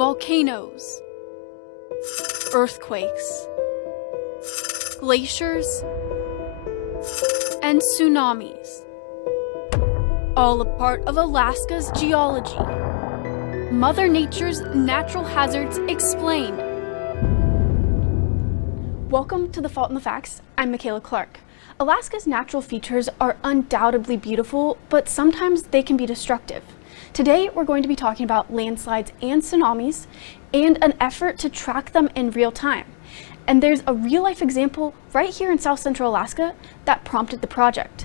volcanoes, earthquakes, glaciers, and tsunamis. All a part of Alaska's geology. Mother Nature's natural hazards explained. Welcome to The Fault in the Facts. I'm Michaela Clark. Alaska's natural features are undoubtedly beautiful, but sometimes they can be destructive. Today, we're going to be talking about landslides and tsunamis and an effort to track them in real time. And there's a real-life example right here in South Central Alaska that prompted the project.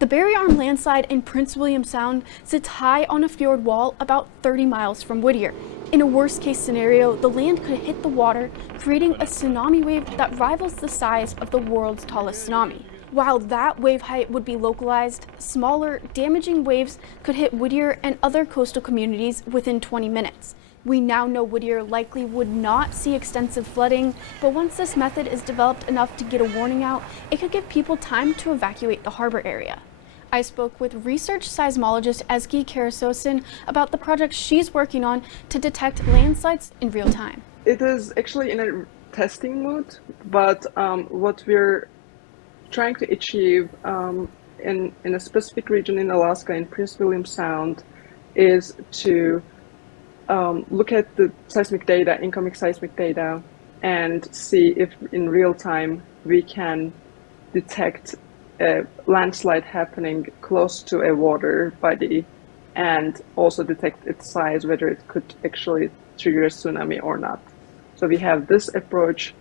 The Barry Arm landslide in Prince William Sound sits high on a fjord wall about 30 miles from Whittier. In a worst-case scenario, the land could hit the water, creating a tsunami wave that rivals the size of the world's tallest tsunami. While that wave height would be localized, smaller, damaging waves could hit Whittier and other coastal communities within 20 minutes. We now know Whittier likely would not see extensive flooding, but once this method is developed enough to get a warning out, it could give people time to evacuate the harbor area. I spoke with research seismologist Ezgi Karasosin about the project she's working on to detect landslides in real time. It is actually in a testing mode, but what we're trying to achieve in a specific region in Alaska, in Prince William Sound, is to look at the seismic data, incoming seismic data, and see if in real time we can detect a landslide happening close to a water body and also detect its size, whether it could actually trigger a tsunami or not. So we have this approach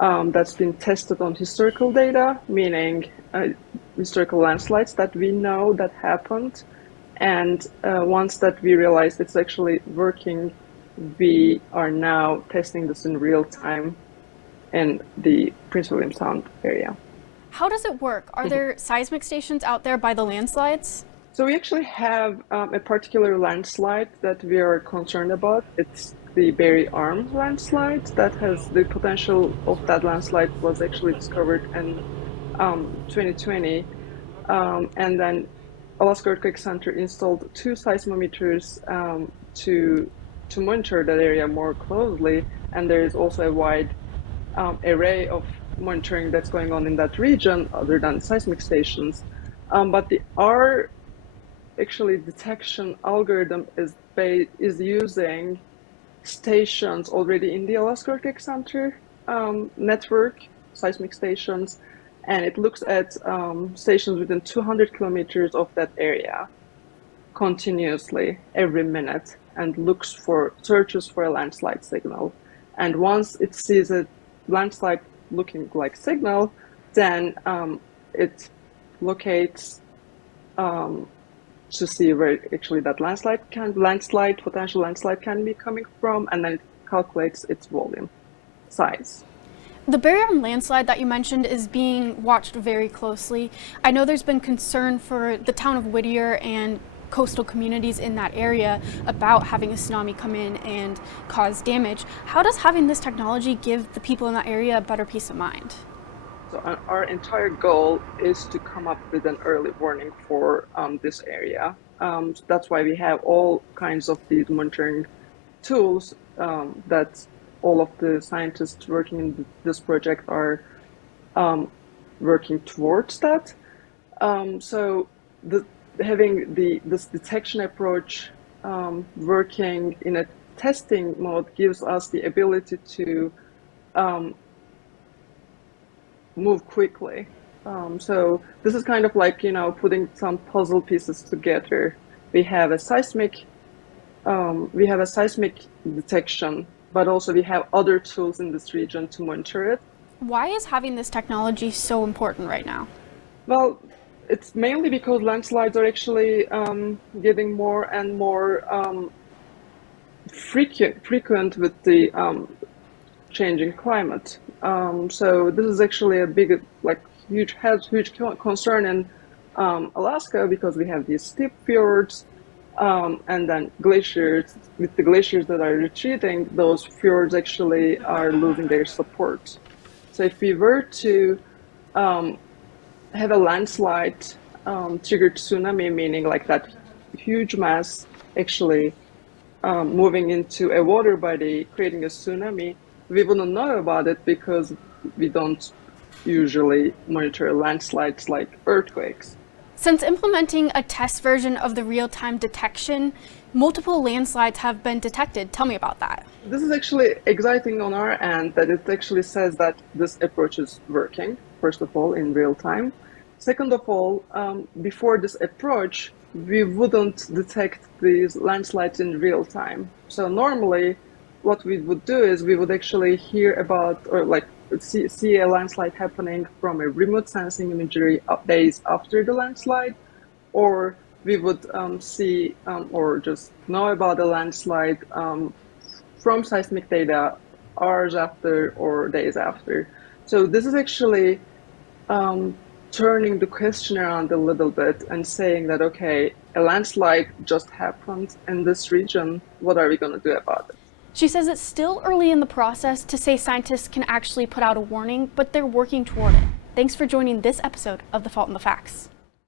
that's been tested on historical data, meaning historical landslides that we know that happened. And once that we realized it's actually working, we are now testing this in real time in the Prince William Sound area. How does it work? Are there seismic stations out there by the landslides? So we actually have a particular landslide that we are concerned about. It's the Barry Arm landslide that has the potential of that landslide was actually discovered in 2020. And then Alaska Earthquake Center installed 2 seismometers to monitor that area more closely. And there is also a wide array of monitoring that's going on in that region other than seismic stations. But our actually detection algorithm is using stations already in the Alaska Earthquake Center network, seismic stations, and it looks at stations within 200 kilometers of that area continuously every minute and searches for a landslide signal. And once it sees a landslide looking like signal, then it locates to see where actually that potential landslide can be coming from, and then it calculates its volume size. The Barry Arm landslide that you mentioned is being watched very closely. I know there's been concern for the town of Whittier and coastal communities in that area about having a tsunami come in and cause damage. How does having this technology give the people in that area a better peace of mind? So our entire goal is to come up with an early warning for this area. So that's why we have all kinds of these monitoring tools that all of the scientists working in this project are working towards that. So having this detection approach working in a testing mode gives us the ability to move quickly. So this is kind of like, putting some puzzle pieces together. We have a seismic detection, but also we have other tools in this region to monitor it. Why is having this technology so important right now? Well, it's mainly because landslides are actually getting more and more frequent with the changing climate. So this is actually a big, huge concern in Alaska because we have these steep fjords and then glaciers. With the glaciers that are retreating, those fjords actually are losing their support. So if we were to have a landslide triggered tsunami, meaning like that huge mass actually moving into a water body, creating a tsunami, we wouldn't know about it because we don't usually monitor landslides like earthquakes. Since implementing a test version of the real-time detection, multiple landslides have been detected. Tell me about that. This is actually exciting on our end that it actually says that this approach is working, first of all, in real time. Second of all, before this approach, we wouldn't detect these landslides in real time. So normally, what we would do is we would actually hear about or like see a landslide happening from a remote sensing imagery days after the landslide, or we would see or just know about the landslide from seismic data hours after or days after. So this is actually turning the question around a little bit and saying that, okay, a landslide just happened in this region. What are we going to do about it? She says it's still early in the process to say scientists can actually put out a warning, but they're working toward it. Thanks for joining this episode of The Fault in the Facts.